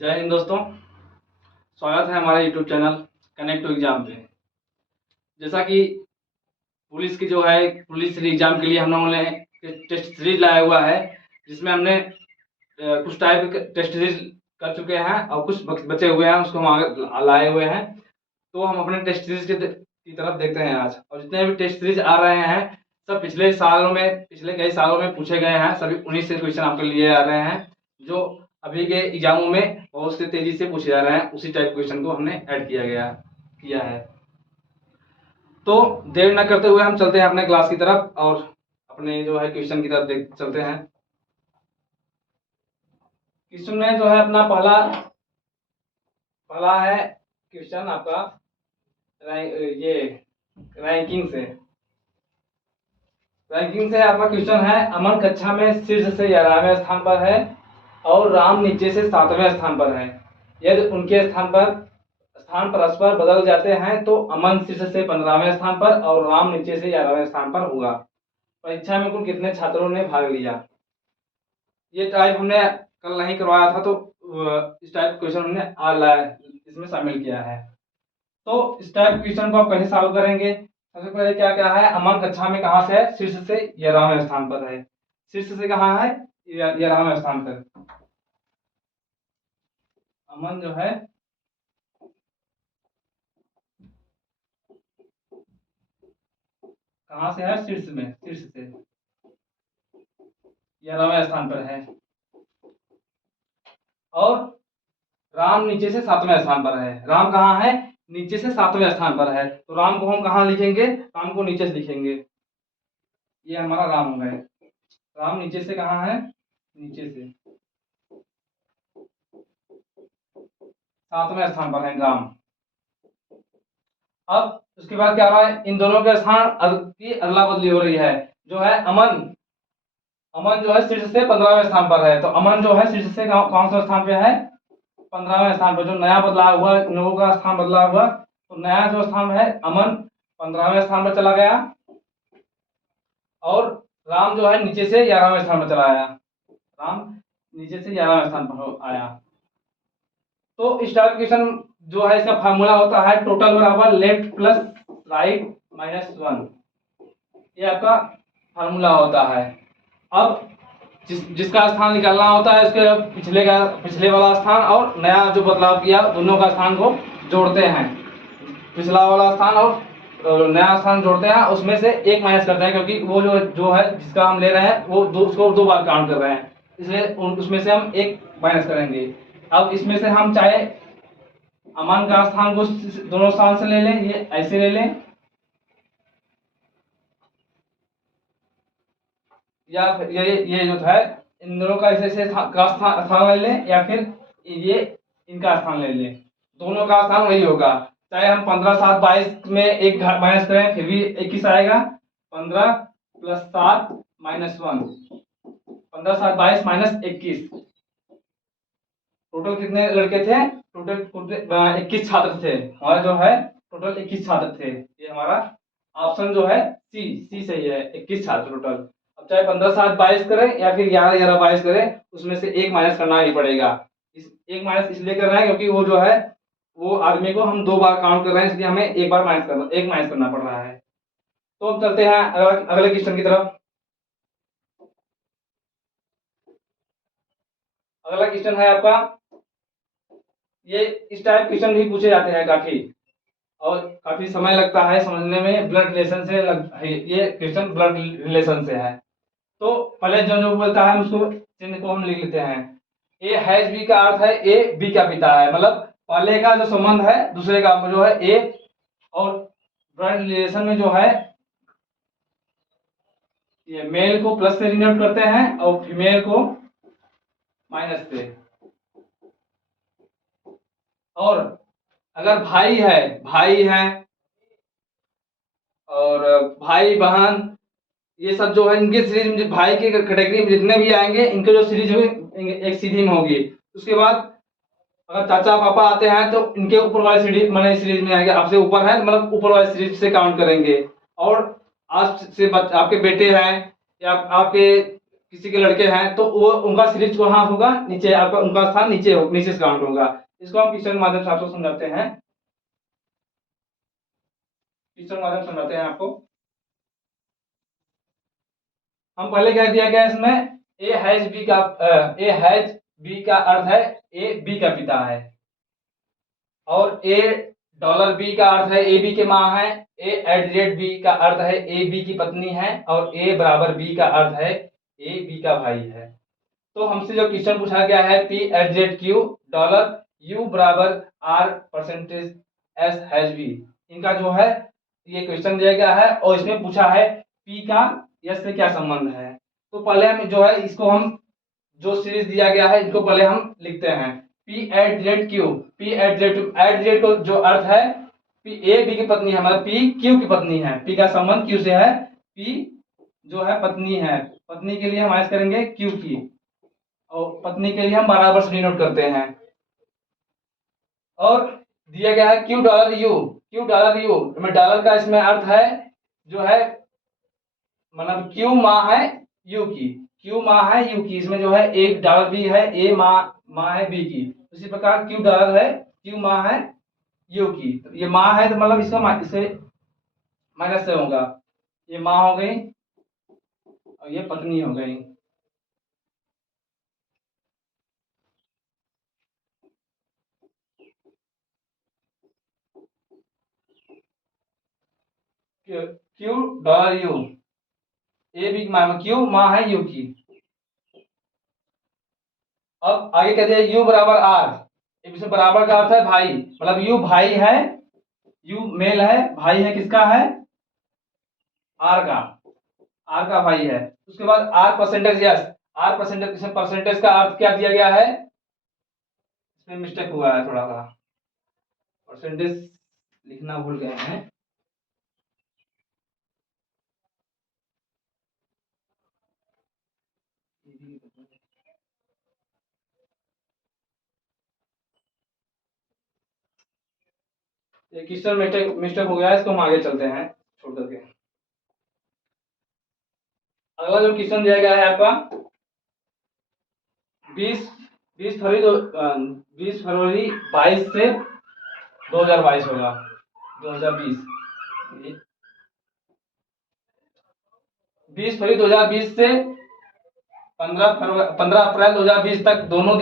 जय हिंद दोस्तों। स्वागत है हमारे YouTube channel connect to exam पे। जैसा कि पुलिस की जो है पुलिस एग्जाम के लिए हम लोगों ने टेस्ट सीरीज लाया हुआ है, जिसमें हमने कुछ टाइप के टेस्ट सीरीज कर चुके हैं और कुछ बचे हुए हैं, उसको हम आगे लाए हुए हैं। तो हम अपने टेस्ट सीरीज की तरफ देखते हैं आज। और जितने भी टेस्ट सीरीज आ रहे हैं सब पिछले कई सालों में पूछे गए हैं। सभी 19 से क्वेश्चन आपके लिए आ रहे हैं, जो अभी के एग्जामों में बहुत से तेजी से पूछे जा रहे हैं। उसी टाइप क्वेश्चन को हमने ऐड किया है। तो देर न करते हुए हम चलते हैं अपने क्लास की तरफ और अपने जो है क्वेश्चन की तरफ चलते हैं। क्वेश्चन में जो है अपना पहला है क्वेश्चन आपका ये रैंकिंग से आपका क्वेश्चन है। अमन कक्षा में शीर्ष से 11वें स्थान पर है और राम नीचे से 7वें स्थान पर है। यदि उनके स्थान परस्पर बदल जाते हैं तो अमन शीर्ष से 15वें स्थान पर और राम नीचे से 11वें स्थान पर होगा। परीक्षा में कुल कितने छात्रों ने भाग लिया? ये टाइप हमने कल नहीं करवाया था, तो इस टाइप क्वेश्चन हमने इसमें शामिल किया है। तो इस टाइप क्वेश्चन को आप कैसे सॉल्व करेंगे? सबसे पहले क्या क्या है, अमन कक्षा में कहाँ से है? शीर्ष से 11वें स्थान पर है। शीर्ष से कहाँ है? 11वें स्थान पर। अमन जो है कहाँ से है? शीर्ष से 11वें स्थान पर है। और राम नीचे से 7वें स्थान पर है। राम कहाँ है? नीचे से 7वें स्थान पर है। तो राम को हम कहाँ लिखेंगे? राम को नीचे से लिखेंगे। ये हमारा राम हो गए। राम नीचे से कहाँ है? नीचे से 7वें स्थान पर है राम। अब उसके बाद क्या हो रहा है? इन दोनों के स्थान की अदला बदली हो रही है। जो है अमन जो है शीर्ष से 15वें स्थान पर है। तो अमन जो है शीर्ष से कौन सा स्थान पे है? 15वें स्थान पर। जो नया बदलाव हुआ, इन लोगों का स्थान बदला हुआ, तो नया जो स्थान है अमन 15वें स्थान पर चला गया और राम जो है नीचे से 11वें स्थान पर चला आया। राम नीचे से 11वें स्थान पर आया। तो स्टार क्वेश्चन जो है इसका फार्मूला होता है टोटल बराबर लेफ्ट प्लस राइट माइनस 1। ये आपका फार्मूला होता है। अब जिसका स्थान निकालना होता है उसके पिछले वाला स्थान और नया जो बदलाव किया दोनों का स्थान को जोड़ते हैं। पिछला वाला स्थान और नया स्थान जोड़ते हैं, उसमें से एक माइनस करते हैं, क्योंकि वो जो है जिसका हम ले रहे हैं वो उसको 2 बार काउंट कर रहे हैं, इसलिए उसमें से हम एक माइनस करेंगे। अब इसमें से हम चाहे अमन का स्थान को दोनों स्थान से ले लें, ये ऐसे ले लें, या फिर ये जो है इन दोनों का ऐसे का स्थान ले लें, या फिर ये इनका स्थान ले लें। दोनों का स्थान वही होगा। चाहे हम 15 7 22 में एक माइनस करें फिर भी 21 आएगा। 15 प्लस 7 माइनस 1, 15 7 22 माइनस 21। टोटल कितने लड़के थे? टोटल 21 छात्र थे हमारे। जो है टोटल 21 छात्र थे। ये हमारा ऑप्शन जो है सी सही है, 21 छात्र टोटल। अब चाहे 15 7 22 करें या फिर 11 11 22 करें, उसमें से एक माइनस करना ही पड़ेगा। एक माइनस इसलिए कर रहे हैं क्योंकि वो जो है वो आदमी को हम 2 बार काउंट कर रहे हैं, इसलिए हमें एक माइनस करना पड़ रहा है। तो अब चलते हैं अगले क्वेश्चन की तरफ। अगला क्वेश्चन है आपका, ये इस टाइप क्वेश्चन भी पूछे जाते हैं काफी, और काफी समय लगता है समझने में। ब्लड रिलेशन से ये क्वेश्चन ब्लड रिलेशन से है। तो पहले जो बोलता है उसको चिन्ह को हम लिख लेते हैं। ए हैज बी का अर्थ है ए बी का पिता है, मतलब पहले का जो संबंध है दूसरे का जो है ए, और ब्लड रिलेशन में जो है ये मेल को प्लस से डिनोट करते हैं और फीमेल को माइनस से। और अगर भाई है और भाई बहन, ये सब जो है इनके सीरीज में भाई के कैटेगरी में जितने भी आएंगे इनके जो सीरीज होगी एक सीधी में होगी। उसके बाद अगर चाचा पापा आते हैं तो इनके ऊपर वाले सीरीज में आएंगे। आपसे ऊपर है मतलब ऊपर वाले सीरीज से काउंट करेंगे। और आज से आपके बेटे हैं या आपके किसी के लड़के हैं तो वो उनका सीरीज कहाँ होगा, नीचे आपका उनका स्थान नीचे से काउंट होगा। इसको हम क्वेश्चन के माध्यम से आपको समझाते हैं, क्वेश्चन के माध्यम से समझाते हैं आपको। हम पहले कह दिया गया इसमें ए हैज बी का अर्थ है ए बी का पिता है, और ए डॉलर बी का अर्थ है ए बी के माँ है, ए एट द रेट बी का अर्थ है ए बी की पत्नी है, और ए बराबर बी का अर्थ है ए बी का भाई है। तो हमसे जो क्वेश्चन पूछा गया है P at the rate Q dollar U बराबर R percentage S has B, इनका जो है ये क्वेश्चन दिया गया है और इसमें पूछा है पी का एस से क्या संबंध है। तो पहले हम जो है इसको हम जो सीरीज दिया गया है इसको पहले हम लिखते हैं P at rate Q, P at rate को जो अर्थ है पी ए बी की पत्नी है, मतलब पी क्यू की पत्नी है, पी का संबंध क्यू से है, पी जो है पत्नी है, पत्नी के लिए हम आयस करेंगे क्यू की, और पत्नी के लिए हम बराबर से डिनोट करते हैं। और दिया गया है Q dollar you, Q dollar you में डॉलर का इसमें अर्थ है जो है मतलब क्यू माँ है यू की, क्यू माँ है यू की, इसमें जो है एक डॉलर भी है, ए माँ है बी की, उसी प्रकार क्यू डॉलर है क्यू माँ है यू की। तो ये माँ है तो मतलब इसका इसे माइनस से होगा, ये माँ हो गई और ये पत्नी हो गई। Q dollar U, A B माँ, क्यू माँ है यू की। अब आगे कहते हैं यू बराबर आर, इसमें बराबर का अर्थ है भाई, मतलब यू भाई है, यू मेल है, भाई है किसका है आर का, आर का भाई है। उसके बाद R percentage yes, R percentage, इसमें परसेंटेज का अर्थ क्या दिया गया है, इसमें मिस्टेक हुआ है थोड़ा सा, परसेंटेज लिखना भूल गए हैं। ये क्वेश्चन मिस्टेक मिस्टेक हो गया है, इसको हम आगे चलते हैं छोड़ करके। अगला जो क्वेश्चन दिया गया है आपका 20 फरवरी 22 से 2022 होगा, 2020 20 फरवरी 2020 से 15 अप्रैल 2020 तक दोनों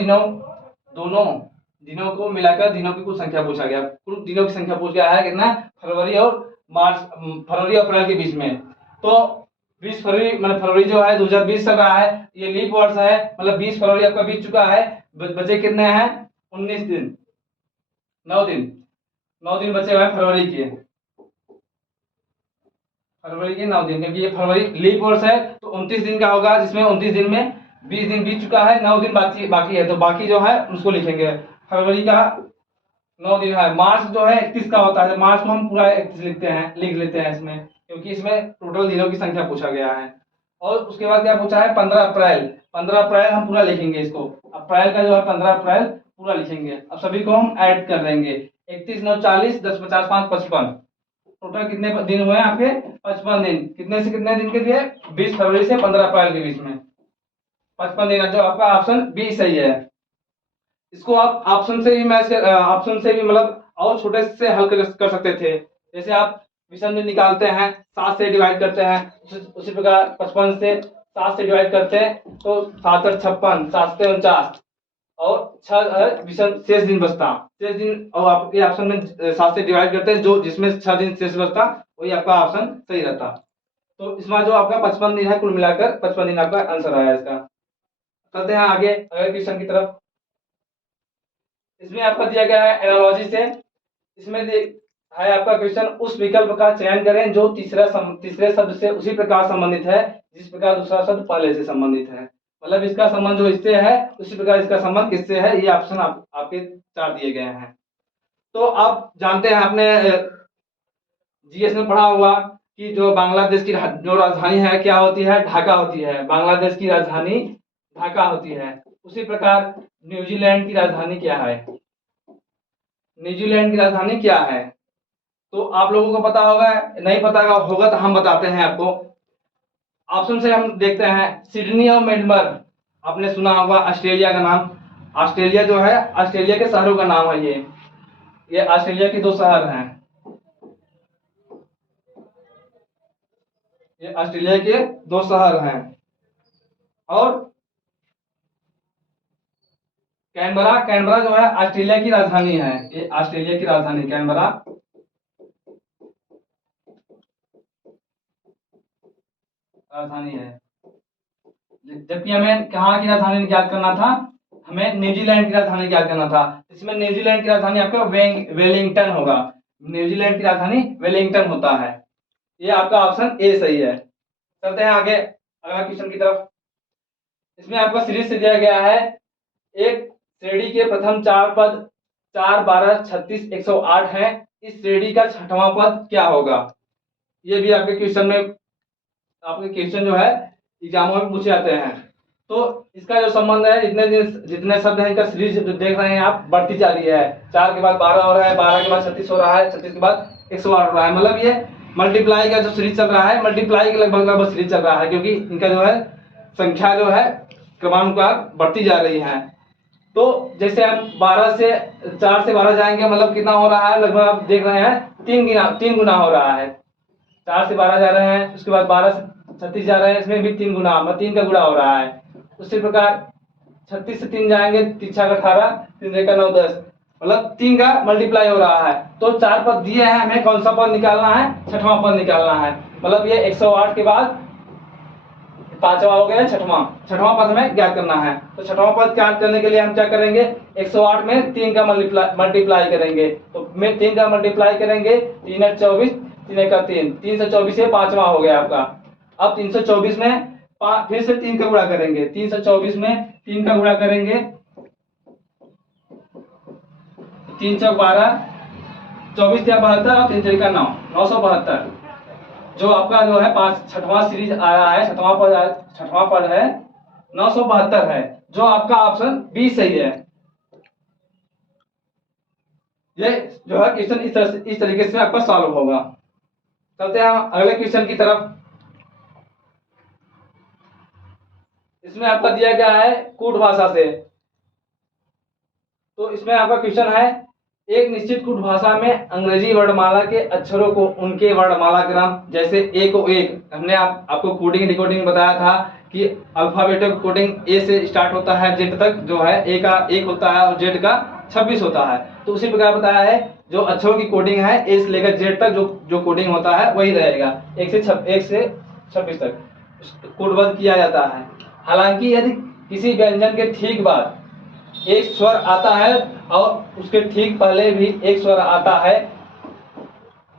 को मिलाकर दिनों की कुल संख्या पूछा गया, कुल दिनों की संख्या पूछ गया है कितना, फरवरी और मार्च, फरवरी और अप्रैल के बीच में। तो 20 फरवरी मतलब फरवरी जो है 2020 चल रहा है, ये लीप वर्ष है, मतलब 20 फरवरी आपका बीत चुका है, बचे कितने हैं 19 दिन, 9 दिन बचे हुए हैं फरवरी के 9 दिन, क्योंकि ये फरवरी लीप वर्ष है तो 29 दिन का होगा, जिसमें 29 दिन में 20 दिन बीत चुका है, 9 दिन बाकी बाकी है, तो बाकी जो है उसको लिखेंगे। फरवरी का 9 दिन है, मार्च जो है 31 का होता है, मार्च को हम पूरा 31 लिख लेते हैं इसमें, क्योंकि इसमें टोटल दिनों की संख्या पूछा गया है। और उसके बाद क्या पूछा है 15 अप्रैल हम पूरा लिखेंगे इसको, अप्रैल का जो है 15 अप्रैल पूरा लिखेंगे। अब सभी को हम ऐड कर देंगे, 31 9 40 10 50 5 55, टोटल कितने दिन हुए आपके 55 दिन, कितने से कितने दिन के लिए 20 फरवरी से 15 अप्रैल के बीच में 55 दिन, जो आपका ऑप्शन बी सही है। इसको आप ऑप्शन से भी मैच ऑप्शन से भी मतलब और छोटे से हल कर सकते थे, जैसे आप विषम दिन निकालते हैं 7 से डिवाइड करते हैं, उसी प्रकार 55 से 7 से डिवाइड करते हैं तो 7 और 56 7 से 49, और 6 विषम शेष दिन बचता, शेष दिन, और आपके ऑप्शन में 7 से डिवाइड करते हैं जो जिसमें 6 दिन शेष बचता वही आपका ऑप्शन सही रहता। तो इसमें जो आपका 55 दिन है, कुल मिलाकर 55 दिन आपका आंसर आया इसका। चलते हैं आगे अगले क्वेश्चन की तरफ। इसमें आपका दिया गया है एनालॉजी से, इसमें है आपका क्वेश्चन, उस विकल्प का चयन करें जो तीसरे शब्द से उसी प्रकार संबंधित है जिस प्रकार दूसरा शब्द पहले से संबंधित है, मतलब इसका संबंध जो इससे है उसी प्रकार इसका संबंध किससे है, ये ऑप्शन आपके 4 दिए गए हैं। तो आप जानते हैं आपने जीएस में पढ़ा होगा कि जो बांग्लादेश की जो राजधानी है क्या होती है, ढाका होती है, बांग्लादेश की राजधानी ढाका होती है। उसी प्रकार न्यूजीलैंड की राजधानी क्या है, न्यूजीलैंड की राजधानी क्या है, तो आप लोगों को पता होगा, नहीं पता होगा तो हम बताते हैं आपको। ऑप्शन से हम देखते हैं सिडनी और मेलबर्न, आपने सुना होगा ऑस्ट्रेलिया का नाम। ऑस्ट्रेलिया जो है, ऑस्ट्रेलिया के शहरों का नाम है ये ऑस्ट्रेलिया के 2 शहर हैं। ये ऑस्ट्रेलिया के 2 शहर हैं। और कैनबरा, कैनबरा जो है ऑस्ट्रेलिया की राजधानी है। ये ऑस्ट्रेलिया की राजधानी कैनबरा राजधानी है। जबकि हमें कहाँ की राजधानी याद करना था, हमें न्यूजीलैंड की राजधानी याद करना था। इसमें न्यूजीलैंड की राजधानी आपका वेलिंगटन होगा। न्यूजीलैंड की राजधानी वेलिंगटन होता है। ये आपका ऑप्शन ए सही है। चलते हैं आगे अगला क्वेश्चन की तरफ। इसमें आपका सीरीज से दिया गया है एक श्रेणी के प्रथम 4 पद 4, 12, 36, 108 है। इस श्रेणी का 6वां पद क्या होगा? ये भी आपके क्वेश्चन में, आपके क्वेश्चन जो है एग्जामों में पूछे जाते हैं। तो इसका जो संबंध है, जितने शब्द हैं इनका सीरीज जो देख रहे हैं आप, बढ़ती जा रही है। 4 के बाद 12 हो रहा है, 12 के बाद 36 हो रहा है, 36 के बाद 108 हो रहा है। मतलब ये मल्टीप्लाई का जो सीरीज चल रहा है, मल्टीप्लाई के लगभग लगभग सीरीज चल रहा है, क्योंकि इनका जो है संख्या जो है क्रमानुसार बढ़ती जा रही है। तो जैसे हम 12 से 4 से 12 जाएंगे, मतलब कितना हो रहा है, लगभग आप देख रहे हैं 3 गुना हो रहा है। 4 से 12 जा रहे हैं, उसके बाद 12 से 36 जा रहे हैं, इसमें भी 3 गुना, मतलब 3 का गुणा हो रहा है। उसी प्रकार 36 से 3 जाएंगे, 3 का 18, 3 का 9, 10, मतलब 3 का मल्टीप्लाई हो रहा है। तो 4 पद दिए हैं, हमें कौन सा पद निकालना है? 6वां पद निकालना है। मतलब ये 108 के बाद 5वां हो गया 6वां पद हमें ज्ञात करना है। तो 6वां पद ज्ञात करने के लिए हम क्या करेंगे? 108 में 3 का मल्टीप्लाई करेंगे। तो में 3 का मल्टीप्लाई करेंगे, 3 8 24, 3 1 3, 324 से 5वां हो गया आपका। अब 324 में फिर से 3 का गुणा करेंगे, 324 में 3 का गुणा करेंगे, 3 चौक 12, 24 या 72 और 3 का 9, 972। जो आपका जो है 6वां सीरीज आया है, 6वां पद है 972 है, जो आपका ऑप्शन बी सही है। ये जो है क्वेश्चन इस तरीके से आपका सॉल्व होगा। चलते हैं हम अगले क्वेश्चन की तरफ। इसमें आपका दिया गया है कूट भाषा से। तो इसमें आपका क्वेश्चन है एक निश्चित कूट भाषा में अंग्रेजी वर्णमाला के अक्षरों को उनके वर्णमाला क्रम, जैसे ए को एक, हमने आपको कोडिंग डिकोडिंग बताया था कि अल्फाबेटिक कोडिंग ए से स्टार्ट होता है जेड तक, जो है ए का 1 होता है और जेड का 26 होता है। तो उसी प्रकार बताया है जो अक्षरों की कोडिंग है ए से लेकर जेड तक जो कोडिंग होता है वही रहेगा, 1 से 26 तक कोडबद्ध किया जाता है। हालांकि यदि किसी व्यंजन के ठीक बाद एक स्वर आता है और उसके ठीक पहले भी एक स्वर आता है,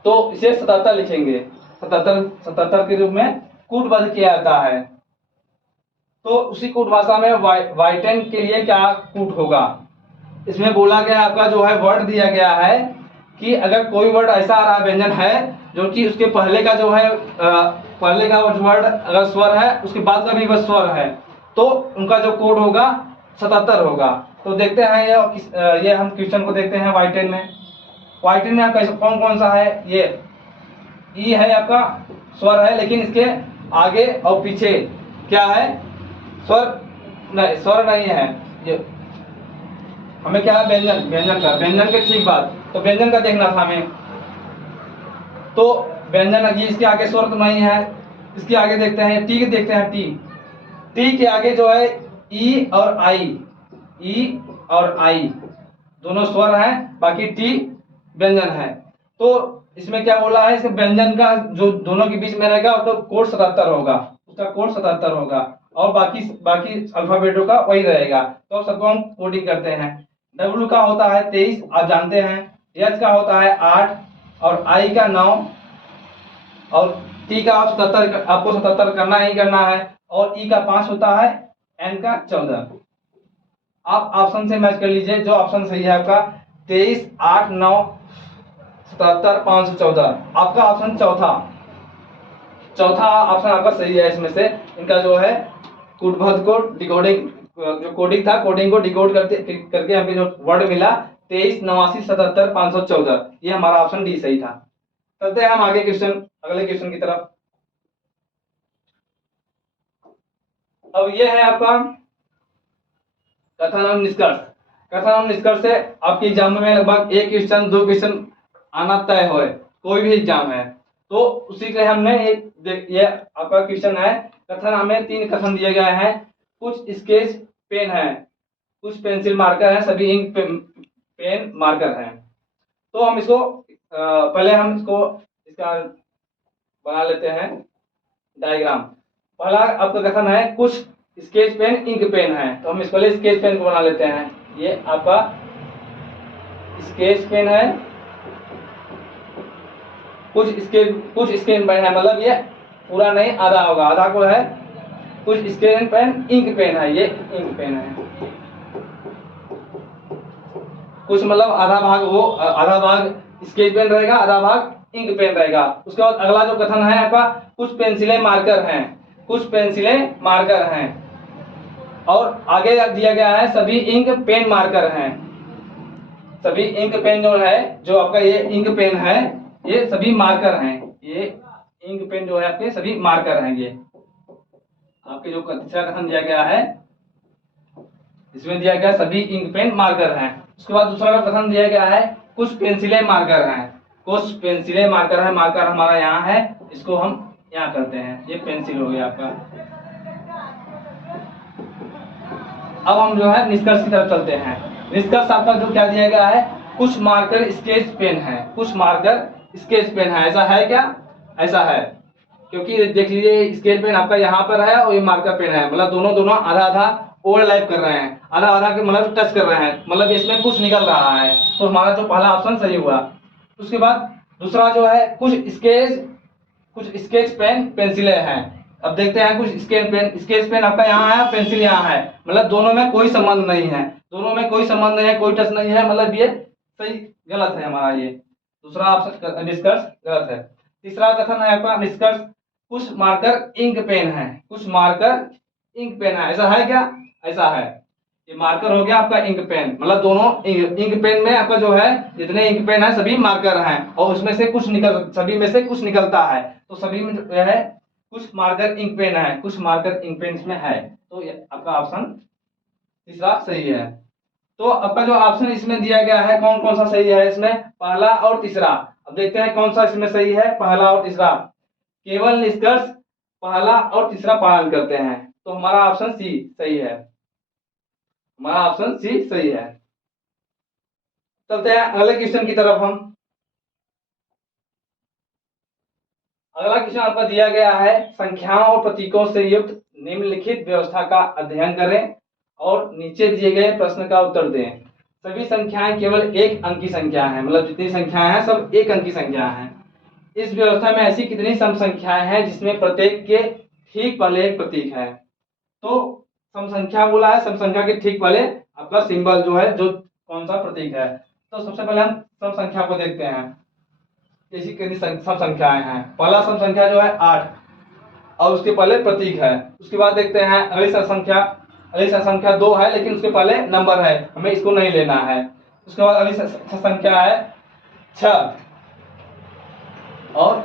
तो इसे 77 लिखेंगे। 77 के रूप में कूटबद्ध किया जाता है। तो उसी कूट भाषा में वाइटन के लिए क्या कूट होगा? इसमें बोला गया आपका जो है वर्ड दिया गया है कि अगर कोई वर्ड ऐसा आ रहा व्यंजन है जो कि उसके पहले का जो है पहले का वर्ड अगर स्वर है, उसके बाद का भी वह स्वर है, तो उनका जो कोड होगा 77 होगा। तो देखते हैं ये हम क्वेश्चन को देखते हैं वाइटन में। वाइटन में आपका कौन कौन सा है? ये ई है आपका स्वर है, लेकिन इसके आगे और पीछे क्या है? स्वर नहीं है। ये हमें क्या है? व्यंजन के ठीक बाद, तो व्यंजन का देखना था हमें। तो व्यंजन इसके आगे स्वर तो नहीं है। इसके आगे देखते हैं टी के, देखते हैं टी के आगे जो है ई और आई दोनों स्वर हैं, बाकी टी व्यंजन है। तो इसमें क्या बोला है? इसके व्यंजन का जो दोनों के बीच में रहेगा तो कोड 77 होगा, उसका कोड 77 होगा, और बाकी अल्फाबेटों का वही रहेगा। तो सबको हम कोडिंग करते हैं। डब्ल्यू का होता है 23, आप जानते हैं। एच का होता है 8 और आई का 9 और टी का आप 77, आपको 77 करना ही करना है, और ई का 5 होता है, एन का 14। आप ऑप्शन से मैच कर लीजिए, जो ऑप्शन सही है आपका 23, 8, 9, 77, 514। आपका ऑप्शन चौथा ऑप्शन आपका सही है। इसमें से इनका जो है कूटबद्ध को डिकोडिंग, जो कोडिंग था, कोडिंग को डिकोड करके हमें जो वर्ड मिला 23, 89, 77, 514, ये हमारा ऑप्शन डी सही था। चलते हैं हम अगले क्वेश्चन की तरफ। अब ये है आपका कथन एवं निष्कर्ष। कथन एवं निष्कर्ष से आपके एग्जाम में लगभग 1 क्वेश्चन 2 क्वेश्चन आना तय हो, कोई भी एग्जाम है तो उसी के लिए हमने ये आपका क्वेश्चन है। कथन हमें 3 कथन दिए गए हैं, कुछ स्केच पेन है, कुछ पेंसिल मार्कर है, सभी इंक पेन मार्कर हैं। तो हम इसको पहले हम इसको इसका बना लेते हैं डायग्राम। पहला आपका कथन है कुछ स्केच पेन इंक पेन है, तो हम इस पहले स्केच पेन को बना लेते हैं। ये आपका स्केच पेन है, कुछ स्केच पेन है, मतलब ये पूरा नहीं आधा होगा, आधा को है कुछ स्केच पेन इंक पेन है, ये इंक पेन है। कुछ मतलब आधा भाग वो आधा भाग स्केच पेन रहेगा, आधा भाग इंक पेन रहेगा। उसके बाद अगला जो कथन है आपका कुछ पेंसिलें मार्कर हैं, कुछ पेंसिलें मार्कर हैं, और आगे दिया गया है सभी इंक पेन मार्कर हैं। सभी इंक पेन जो है, जो आपका ये इंक पेन है, ये सभी मार्कर हैं। ये इंक पेन जो है आपके सभी मार्कर हैं। ये आपके जो तीसरा कथन दिया गया है, इसमें दिया गया सभी इंक पेन मार्कर हैं। उसके बाद दूसरा कथन दिया गया है कुछ पेंसिलें मार्कर हैं, कुछ पेंसिलें मार्कर है। मार्कर हमारा यहाँ है, इसको हम यहाँ करते हैं, ये पेंसिल हो गया आपका। अब हम जो है निष्कर्ष की तरफ चलते हैं। निष्कर्ष आपका जो क्या दिया गया है, कुछ मार्कर स्केच पेन है, कुछ मार्कर स्केच पेन है। ऐसा है क्या? ऐसा है, क्योंकि देख लीजिए स्केच पेन आपका यहाँ पर है और ये मार्कर पेन है, मतलब दोनों दोनों आधा आधा ओवरलैप कर रहे हैं, आधा आधा के मतलब टच कर रहे हैं, मतलब इसमें कुछ निकल रहा है। तो हमारा जो पहला ऑप्शन सही हुआ। उसके बाद दूसरा जो है कुछ स्केच पेन पेंसिलें हैं। अब देखते हैं कुछ स्केच पेन आपका यहाँ है, पेंसिल यहाँ है, मतलब दोनों में कोई संबंध नहीं है, दोनों में कोई संबंध नहीं है, कोई टच नहीं है, मतलब ये सही गलत है हमारा। ये दूसरा ऑप्शन निष्कर्ष गलत है। तीसरा कथन है आपका निष्कर्ष कुछ मार्कर इंक पेन है, कुछ मार्कर इंक पेन है। ऐसा है क्या? ऐसा है। ये मार्कर हो गया आपका इंक पेन, मतलब दोनों इंक पेन में आपका जो है जितने इंक पेन है सभी मार्कर हैं, और उसमें से सभी में से कुछ निकलता है, तो सभी में जो है कुछ मार्कर इंक पेन है, कुछ मार्कर इंक पेन इसमें है। तो आपका ऑप्शन तीसरा सही है। तो आपका जो ऑप्शन इसमें दिया गया है कौन कौन सा सही है इसमें? पहला और तीसरा। अब देखते हैं कौन सा इसमें सही है, पहला और तीसरा। केवल निष्कर्ष पहला और तीसरा पालन करते हैं, तो हमारा ऑप्शन सी सही है। हमारा ऑप्शन सी सही है। चलते हैं अगले क्वेश्चन की तरफ हम। अगला क्वेश्चन आपका दिया गया है संख्याओं और प्रतीकों से युक्त निम्नलिखित व्यवस्था का अध्ययन करें और नीचे दिए गए प्रश्न का उत्तर दें। सभी संख्याएं केवल एक अंक की संख्या है, मतलब जितनी संख्याएं हैं सब एक अंक की संख्या है। इस व्यवस्था में ऐसी कितनी सम संख्याएं हैं जिसमें प्रत्येक के ठीक पहले एक प्रतीक है? तो सम संख्या बोला है, सम संख्या के ठीक पहले आपका सिंबल जो है, जो कौन सा प्रतीक है। तो सबसे पहले हम सम संख्या को देखते हैं। ऐसी कितनी सम संख्याएं हैं? पहला सम संख्या जो है 8, और उसके पहले प्रतीक है। उसके बाद देखते हैं अगली सम संख्या 2 है, लेकिन उसके पहले नंबर है, हमें इसको नहीं लेना है। उसके बाद अगली संख्या है 6, और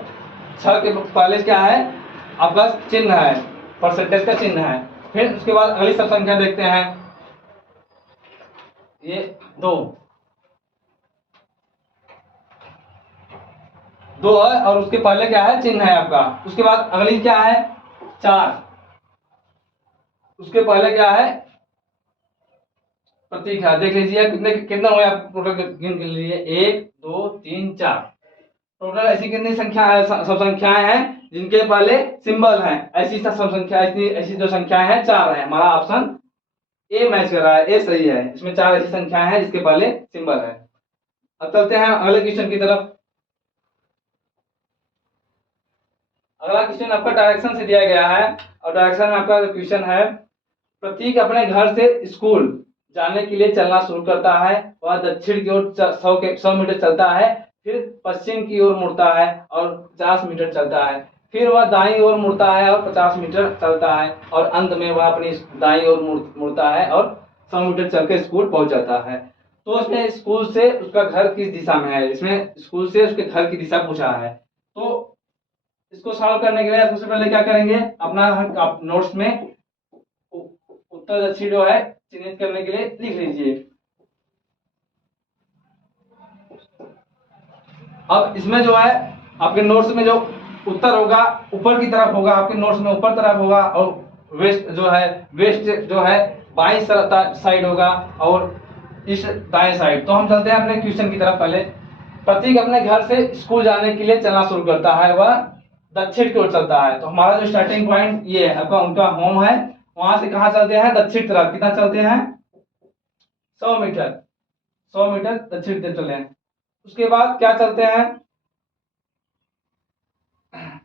6 के पहले क्या है आपका चिन्ह है, परसेंटेज का चिन्ह है। फिर उसके बाद अगली सब संख्या देखते हैं, ये 2 है, और उसके पहले क्या है चिन्ह है आपका। उसके बाद अगली क्या है 4, उसके पहले क्या है प्रतीक है। देख लीजिए कितना हुआ टोटल, गिन के लिए 1 2 3 4, टोटल ऐसी कितनी संख्या है, सब संख्याएं हैं जिनके पहले सिंबल है। ऐसी सब संख्या ऐसी जो संख्याएं हैं 4 है। हमारा ऑप्शन ए मैच कर रहा है, ए सही है। इसमें 4 ऐसी संख्याएं हैं जिसके पहले सिंबल है। अब चलते हैं अगले क्वेश्चन की तरफ। अगला क्वेश्चन आपका डायरेक्शन से दिया गया है, और डायरेक्शन में आपका क्वेश्चन है प्रतीक अपने घर से स्कूल जाने के लिए चलना शुरू करता है। वह दक्षिण की ओर 100 मीटर चलता है, फिर पश्चिम की ओर मुड़ता है और 50 मीटर चलता है, फिर वह दाईं ओर मुड़ता है और 50 मीटर चलता है, और अंत में वह अपनी दाईं ओर मुड़ता है और 100 मीटर चल के स्कूल पहुंच जाता है। तो इसमें स्कूल से उसका घर किस दिशा में है? इसमें स्कूल से उसके घर की दिशा पूछा है। तो इसको सॉल्व करने के लिए सबसे पहले क्या करेंगे, अपना नोट्स में उत्तर दक्षिण जो है चिन्हित करने के लिए लिख लीजिए। अब इसमें जो है आपके नोट्स में जो उत्तर होगा ऊपर की तरफ होगा, आपके नोट्स में ऊपर तरफ होगा, और वेस्ट जो है बाईं साइड होगा और ईस्ट दाएं साइड। तो हम चलते हैं अपने क्वेश्चन की तरफ। पहले प्रतीक अपने घर से स्कूल जाने के लिए चलना शुरू करता है, वह दक्षिण की ओर चलता है। तो हमारा जो स्टार्टिंग पॉइंट ये है, आपका उनका होम है, वहां से कहाँ चलते हैं? दक्षिण तरफ। कितना चलते हैं? 100 मीटर। 100 मीटर दक्षिण तरफ चले हैं। उसके बाद क्या चलते हैं?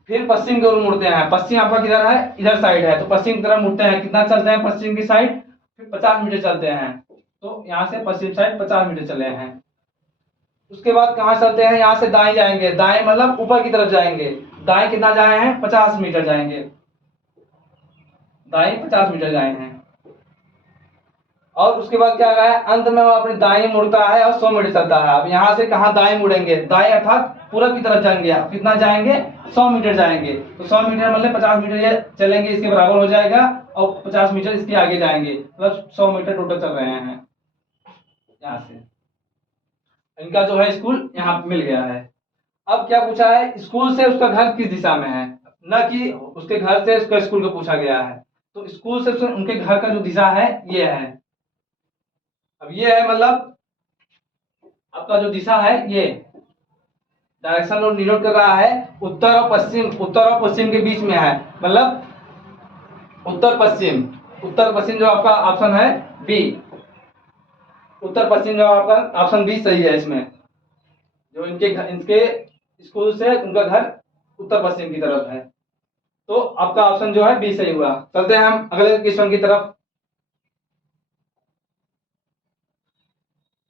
फिर पश्चिम की ओर मुड़ते हैं। पश्चिम आपका किधर है? इधर साइड है, तो पश्चिम की तरफ मुड़ते हैं। कितना चलते हैं पश्चिम की साइड? फिर 50 मीटर चलते हैं। तो यहाँ से पश्चिम साइड 50 मीटर चले हैं। उसके बाद कहाँ चलते हैं? यहाँ से दाएं जाएंगे। दाएं मतलब ऊपर की तरफ जाएंगे। दाएं कितना जाए हैं? 50 मीटर जाएंगे। दाएं 50 मीटर जाए हैं। और उसके बाद क्या है? अंत में वो अपने दाएं मुड़ता है और 100 मीटर चलता है। अब यहाँ से कहाँ दाएं मुड़ेंगे? दाएं अर्थात पूरब की तरफ जाएंगे। आप कितना जाएंगे? 100 मीटर जाएंगे। तो 100 मीटर मतलब 50 मीटर ये चलेंगे, इसके बराबर हो जाएगा, और 50 मीटर इसके आगे जाएंगे, मतलब 100 मीटर टोटल चल रहे हैं। यहाँ से इनका जो है स्कूल यहाँ मिल गया है। अब क्या पूछा है? स्कूल से उसका घर किस दिशा में है, न कि उसके घर से उसका स्कूल को पूछा गया है। तो स्कूल से उनके घर का जो दिशा है ये है। अब ये है मतलब आपका जो दिशा है, ये डायरेक्शन और डिनोट कर रहा है उत्तर और पश्चिम के बीच में है, मतलब उत्तर पश्चिम जो आपका ऑप्शन है बी, उत्तर पश्चिम जो आपका ऑप्शन बी सही है। इसमें जो इनके स्कूल से उनका घर उत्तर पश्चिम की तरफ है, तो आपका ऑप्शन जो है बी सही हुआ। चलते हैं हम अगले क्वेश्चन की तरफ।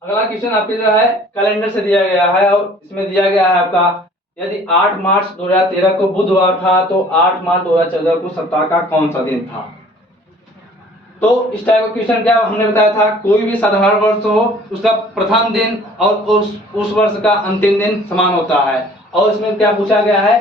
अगला क्वेश्चन आपके जो है कैलेंडर से दिया गया है, और इसमें दिया गया है आपका, यदि 8 मार्च 2013 को बुधवार था तो 8 मार्च 2014 को सप्ताह का कौन सा दिन था। तो इस टाइप का क्वेश्चन क्या हमने बताया था, कोई भी साधारण वर्ष हो उसका प्रथम दिन और उस वर्ष का अंतिम दिन समान होता है। और इसमें क्या पूछा गया है?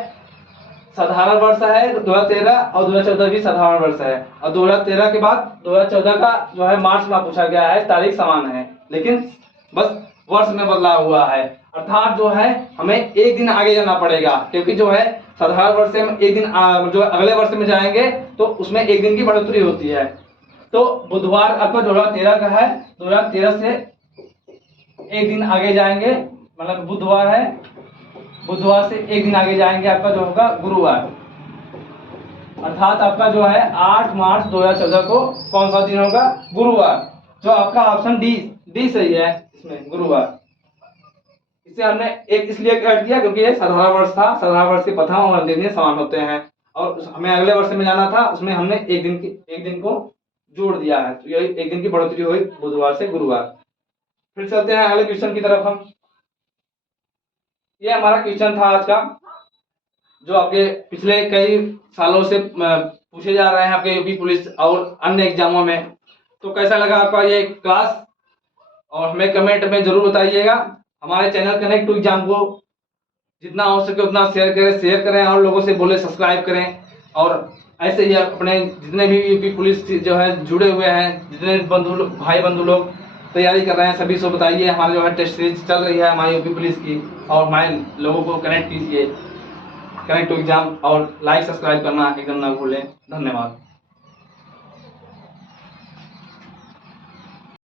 साधारण वर्ष है 2013 और 2014 भी साधारण वर्ष है, और 2013 के बाद 2014 का जो है मार्च में पूछा गया है, तारीख समान है, लेकिन बस वर्ष में बदलाव हुआ है। अर्थात जो है हमें एक दिन आगे जाना पड़ेगा, क्योंकि जो है साधारण वर्ष से हम एक दिन जो अगले वर्ष में जाएंगे तो उसमें एक दिन की बढ़ोतरी होती है। तो बुधवार आपका 2013 का है, 2013 से एक दिन आगे जाएंगे, मतलब बुधवार है, बुधवार से एक दिन आगे जाएंगे, आपका जो होगा गुरुवार। अर्थात आपका जो है 8 मार्च 2014 को कौन सा दिन होगा? गुरुवार। जो आपका ऑप्शन डी सही है इसमें, गुरुवार। इसे हमने एक इसलिए ऐड किया क्योंकि ये साधारण वर्ष था, साधारण वर्ष के प्रथम और अंतिम दिन समान होते हैं, और हमें अगले वर्ष में जाना था, उसमें हमने एक दिन को जोड़ दिया है, तो यही एक दिन की बढ़ोतरी हुई बुधवार से गुरुवार। फिर चलते हैं अगले क्वेश्चन की तरफ हम। ये हमारा क्वेश्चन था आज का, जो आपके पिछले कई सालों से पूछे जा रहे हैं आपके यूपी पुलिस और अन्य एग्जामों में। तो कैसा लगा आपका ये क्लास, और हमें कमेंट में जरूर बताइएगा। हमारे चैनल कनेक्ट टू एग्जाम को जितना हो सके उतना शेयर करें और लोगों से बोले सब्सक्राइब करें। और ऐसे ही अपने जितने भी यूपी पुलिस जो है जुड़े हुए हैं, जितने भाई बंधु लोग तैयारी कर रहे हैं, सभी से बताइए हमारे जो है टेस्ट सीरीज चल रही है हमारी यूपी पुलिस की, और हमारे लोगों को कनेक्ट कीजिए कनेक्ट टू एग्जाम, और लाइक सब्सक्राइब करना एकदम ना भूलें। धन्यवाद।